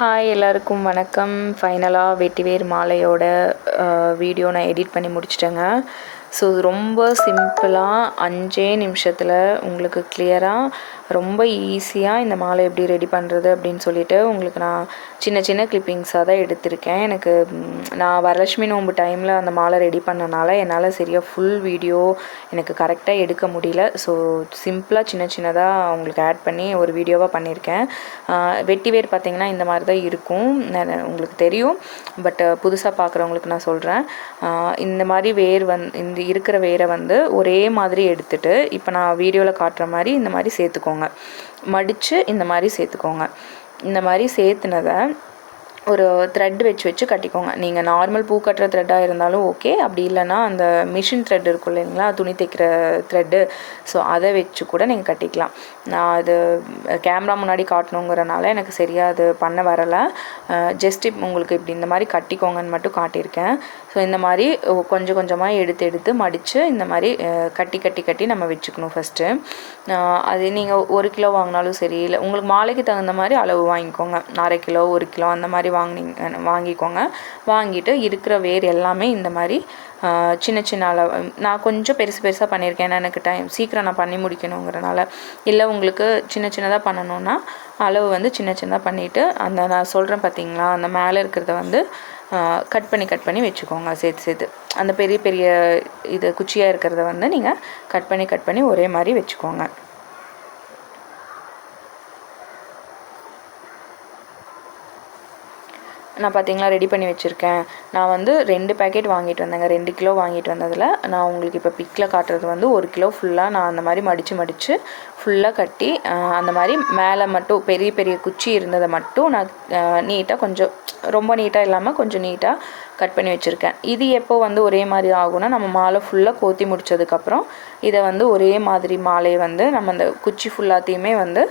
Hi எல்லாருக்கும் வணக்கம். ஃபைனலாக வெட்டிவேர் மாலையோட வீடியோ நான் எடிட் பண்ணி முடிச்சிட்டேங்க. ஸோ ரொம்ப சிம்பிளாக அஞ்சே நிமிஷத்தில் உங்களுக்கு கிளியராக ரொம்ப ஈஸியாக இந்த மாலை எப்படி ரெடி பண்ணுறது அப்படின்னு சொல்லிட்டு உங்களுக்கு நான் சின்ன சின்ன கிளிப்பிங்ஸாக தான் எடுத்திருக்கேன். எனக்கு நான் வரலட்சுமி நோம்பு டைமில் அந்த மாலை ரெடி பண்ணனால என்னால் சரியாக ஃபுல் வீடியோ எனக்கு கரெக்டாக எடுக்க முடியல. ஸோ சிம்பிளாக சின்ன சின்னதாக உங்களுக்கு ஆட் பண்ணி ஒரு வீடியோவாக பண்ணியிருக்கேன் வெட்டி வேர் பார்த்தீங்கன்னா இந்த மாதிரி தான் இருக்கும். உங்களுக்கு தெரியும். பட் புதுசாக பார்க்குறவங்களுக்கு நான் சொல்கிறேன் இந்த மாதிரி வேர் வந் இந்த இருக்கிற வேரை வந்து ஒரே மாதிரி எடுத்துட்டு இப்போ நான் வீடியோவில் காட்டுற மாதிரி இந்த மாதிரி சேர்த்துக்கோங்க. மடித்து இந்த மாதிரி சேர்த்துக்கோங்க. இந்த மாதிரி சேர்த்துனதை ஒரு த்ரெட் வச்சு வச்சு கட்டிக்கோங்க. நீங்கள் நார்மல் பூ கட்டுற த்ரெட்டாக இருந்தாலும் ஓகே அப்படி இல்லைன்னா அந்த மிஷின் த்ரெட் இருக்கும் இல்லைங்களா? துணி தைக்கிற த்ரெட்டு ஸோ அதை வச்சு கூட நீங்கள் கட்டிக்கலாம். நான் அது கேமரா முன்னாடி காட்டணுங்கிறனால எனக்கு சரியாக அது பண்ண வரலை. ஜஸ்ட் உங்களுக்கு இப்படி இந்த மாதிரி கட்டிக்கோங்கன்னு மட்டும் காட்டியிருக்கேன். ஸோ இந்த மாதிரி கொஞ்சம் கொஞ்சமாக எடுத்து எடுத்து மடித்து இந்த மாதிரி கட்டி கட்டி கட்டி நம்ம வச்சுக்கணும் ஃபஸ்ட்டு அது நீங்கள் ஒரு கிலோ வாங்கினாலும் சரி இல்லை உங்களுக்கு மாலைக்கு தகுந்த மாதிரி அளவு வாங்கிக்கோங்க. அரை கிலோ ஒரு கிலோ அந்த மாதிரி வாங்கினீங்க வாங்கிக்கோங்க. வாங்கிட்டு இருக்கிற வேர் எல்லாமே இந்த மாதிரி சின்ன சின்ன அளவு நான் கொஞ்சம் பெருசு பெருசாக பண்ணியிருக்கேன். ஏன்னா எனக்கு டைம் சீக்கிரம் நான் பண்ணி முடிக்கணுங்கிறனால இல்லை உங்களுக்கு சின்ன சின்னதாக பண்ணணுன்னா அளவு வந்து சின்ன சின்னதாக பண்ணிவிட்டு அந்த நான் சொல்கிறேன் பார்த்தீங்களா அந்த மேலே இருக்கிறத வந்து கட் பண்ணி கட் பண்ணி வச்சுக்கோங்க. சேர்த்து சேர்த்து. அந்த பெரிய பெரிய இது குச்சியாக இருக்கிறத வந்து நீங்கள் கட் பண்ணி கட் பண்ணி ஒரே மாதிரி வச்சுக்கோங்க. நான் பார்த்தீங்களா ரெடி பண்ணி வச்சுருக்கேன். நான் வந்து ரெண்டு பேக்கெட் வாங்கிட்டு வந்தேங்க. ரெண்டு கிலோ வாங்கிட்டு வந்ததில் நான் உங்களுக்கு இப்போ பிக்கில் காட்டுறது வந்து ஒரு கிலோ ஃபுல்லாக நான் அந்த மாதிரி மடித்து மடித்து ஃபுல்லாக கட்டி அந்த மாதிரி மேலே மட்டும் பெரிய பெரிய குச்சி இருந்ததை மட்டும் நான் நீட்டாக கொஞ்சம் ரொம்ப நீட்டாக இல்லாமல் கொஞ்சம் நீட்டாக கட் பண்ணி வச்சுருக்கேன். இது எப்போ வந்து ஒரே மாதிரி ஆகும்னா நம்ம மாலை ஃபுல்லாக கோத்தி முடிச்சதுக்கப்புறம் இதை வந்து ஒரே மாதிரி மாலையை வந்து நம்ம அந்த குச்சி ஃபுல்லாத்தையுமே வந்து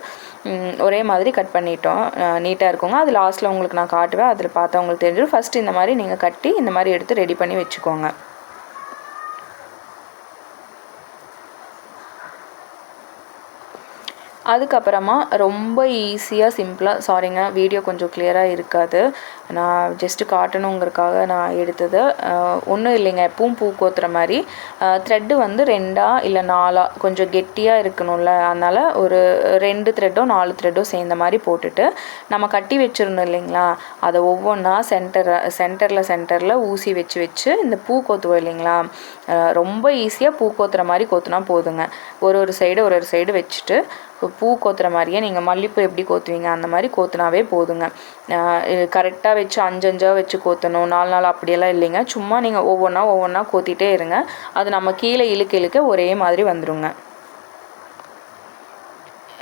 ஒரே மாதிரி கட் பண்ணிட்டோம். நீட்டாக இருக்குங்க. அது லாஸ்ட்டில் உங்களுக்கு நான் காட்டுவேன். அதில் பார்த்தா உங்களுக்கு தெரிஞ்சிடும். ஃபஸ்ட்டு இந்த மாதிரி நீங்கள் கட்டி இந்த மாதிரி எடுத்து ரெடி பண்ணி வச்சுக்கோங்க. அதுக்கப்புறமா ரொம்ப ஈஸியாக சிம்பிளாக சாரிங்க வீடியோ கொஞ்சம் கிளியராக இருக்காது. நான் ஜஸ்ட்டு காட்டணுங்கிறதுக்காக நான் எடுத்தது. ஒன்றும் இல்லைங்க எப்பவும் பூ கோத்துற மாதிரி. த்ரெட்டு வந்து ரெண்டாக இல்லை நாலாக கொஞ்சம் கெட்டியாக இருக்கணும்ல அதனால் ஒரு ரெண்டு த்ரெட்டோ நாலு த்ரெட்டோ சேர்ந்த மாதிரி போட்டுட்டு நம்ம கட்டி வச்சிடணும் இல்லைங்களா? அதை ஒவ்வொன்றா சென்டர் சென்டரில் சென்டரில் ஊசி வச்சு வச்சு இந்த பூ கோத்துவோம் இல்லைங்களா? ரொம்ப ஈஸியாக பூ கோத்துற மாதிரி கோத்துனா போதுங்க. ஒரு ஒரு சைடு ஒரு ஒரு சைடு வச்சுட்டு இப்போ பூ கோத்துற மாதிரியே நீங்கள் மல்லிப்பூ எப்படி கோத்துவீங்க? அந்த மாதிரி கோத்துனாவே போதுங்க. கரெக்டாக வச்சு அஞ்சு அஞ்சாக வச்சு கோத்தணும். நாலு நாள் அப்படியெல்லாம் இல்லைங்க. சும்மா நீங்கள் ஒவ்வொன்றா ஒவ்வொன்றா கோத்திட்டே இருங்க. அது நம்ம கீழே இழுக்க இழுக்க ஒரே மாதிரி வந்துருங்க.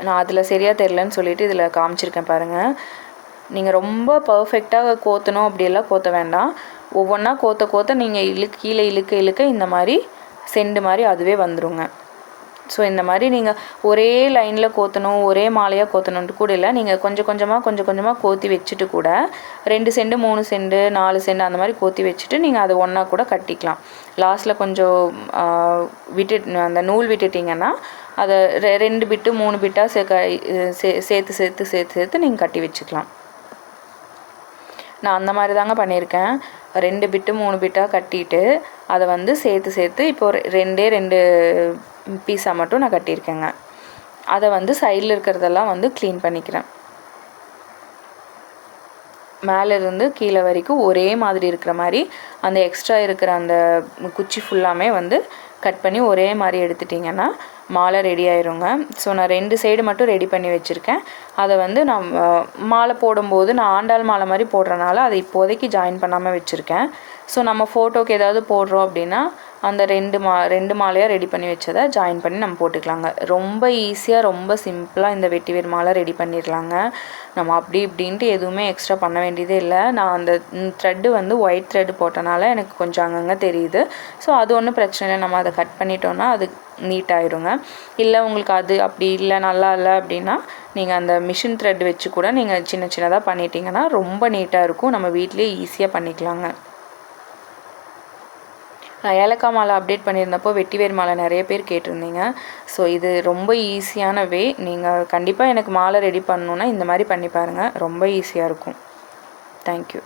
நான் அதில் சரியாக தெரிலன்னு சொல்லிட்டு இதில் காமிச்சிருக்கேன் பாருங்கள் நீங்கள் ரொம்ப பர்ஃபெக்டாக கோத்தணும் அப்படியெல்லாம் கோத்த வேண்டாம். ஒவ்வொன்றா கோத்த கோத்த நீங்கள் இழு கீழே இழுக்க இழுக்க இந்த மாதிரி செண்டு மாதிரி அதுவே வந்துருங்க. ஸோ இந்த மாதிரி நீங்கள் ஒரே லைனில் கோத்தணும் ஒரே மாலையாக கோத்தணுன்ட்டு கூட இல்லை. நீங்கள் கொஞ்சம் கொஞ்சமாக கொஞ்சம் கொஞ்சமாக கோத்தி வச்சுட்டு கூட ரெண்டு செண்டு மூணு செண்டு நாலு செண்டு அந்த மாதிரி கோத்தி வச்சுட்டு நீங்கள் அதை ஒன்றா கூட கட்டிக்கலாம். லாஸ்ட்டில் கொஞ்சம் விட்டு அந்த நூல் விட்டுட்டிங்கன்னா அதை ரெ- ரெண்டு பிட்டு மூணு பிட்டாக சே க- சே சேர்த்து சேர்த்து சேர்த்து சேர்த்து நீங்கள் கட்டி வச்சுக்கலாம். நான் அந்த மாதிரி தாங்க பண்ணியிருக்கேன். ரெண்டு பிட்டு மூணு பிட்டாக கட்டிட்டு அதை வந்து சேர்த்து சேர்த்து இப்போ ரெண்டே ரெண்டு பீஸாக மட்டும் நான் கட்டியிருக்கேங்க. அதை வந்து சைடில் இருக்கிறதெல்லாம் வந்து க்ளீன் பண்ணிக்கிறேன். மேலே இருந்து கீழே வரைக்கும் ஒரே மாதிரி இருக்கிற மாதிரி அந்த எக்ஸ்ட்ரா இருக்கிற அந்த குச்சி ஃபுல்லாமே வந்து கட் பண்ணி ஒரே மாதிரி எடுத்துட்டிங்கன்னா மாலை ரெடி ஆயிருங்க. ஸோ நான் ரெண்டு சைடு மட்டும் ரெடி பண்ணி வச்சுருக்கேன். அதை வந்து நான் மாலை போடும்போது நான் ஆண்டாள் மாலை மாதிரி போடுறனால அதை இப்போதைக்கு ஜாயின் பண்ணாமல் வச்சுருக்கேன். ஸோ நம்ம ஃபோட்டோக்கு ஏதாவது போடுறோம் அப்படின்னா அந்த ரெண்டு மா ரெண்டு மாலையாக ரெடி பண்ணி வச்சதை ஜாயின் பண்ணி நம்ம போட்டுக்கலாங்க. ரொம்ப ஈஸியாக ரொம்ப சிம்பிளாக இந்த வெட்டிவேர் மாலை ரெடி பண்ணிடலாங்க. நம்ம அப்படி இப்படின்ட்டு எதுவுமே எக்ஸ்ட்ரா பண்ண வேண்டியதே இல்லை. நான் அந்த த்ரெட்டு வந்து ஒயிட் த்ரெட் போட்டனால எனக்கு கொஞ்சம் அங்கங்கே தெரியுது. ஸோ அது ஒன்றும் பிரச்சனை இல்லை. நம்ம அதை கட் பண்ணிட்டோன்னா அது நீட் ஆயிருங்க. இல்லை உங்களுக்கு அது அப்படி இல்லை நல்லா இல்லை அப்படின்னா நீங்கள் அந்த மிஷின் த்ரெட் வச்சு கூட நீங்கள் சின்ன சின்னதாக பண்ணிட்டீங்கன்னா ரொம்ப நீட்டாக இருக்கும். நம்ம வீட்லேயே ஈஸியாக பண்ணிக்கலாங்க. நான் ஏலக்காய் மாலை அப்டேட் பண்ணியிருந்தப்போ வெட்டிவேர் மாலை நிறைய பேர் கேட்டிருந்தீங்க. ஸோ இது ரொம்ப ஈஸியான வே நீங்கள் கண்டிப்பாக எனக்கு மாலை ரெடி பண்ணணுன்னா இந்த மாதிரி பண்ணி பாருங்கள் ரொம்ப ஈஸியாக இருக்கும். தேங்க்யூ